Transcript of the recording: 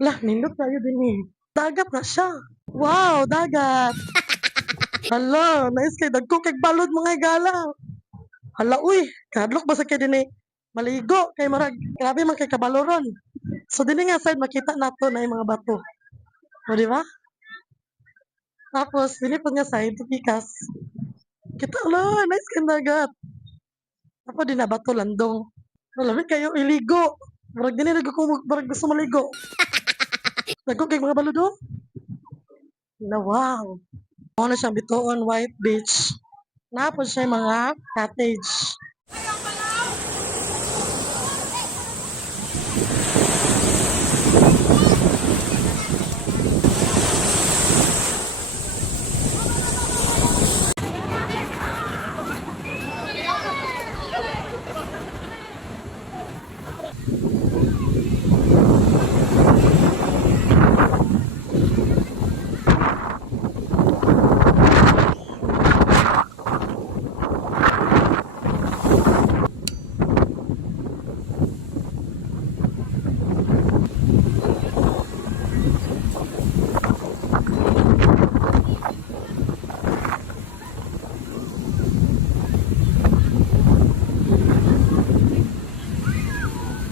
Lah, nindot kayo din eh. Dagat na siya. Wow, dagat. Hala, nice kay dagko kay balod mga higala. Hala, uy, kadlok ba sa kay din eh. Maligo kay marag grabe man kay kabaloron. So dinhi nga side makita nato na yung mga bato. O di ba? Tapos dinhi pud nga side pikas. Kita ala, nice kay dagat. Apo din na bato landong. Lamig kayo iligo. Murag dinhi ko murag gusto maligo. Dagko kay mga balod oh. Na wow. Mao na siyang Bitoon White Beach. Napod siya yung mga cottage.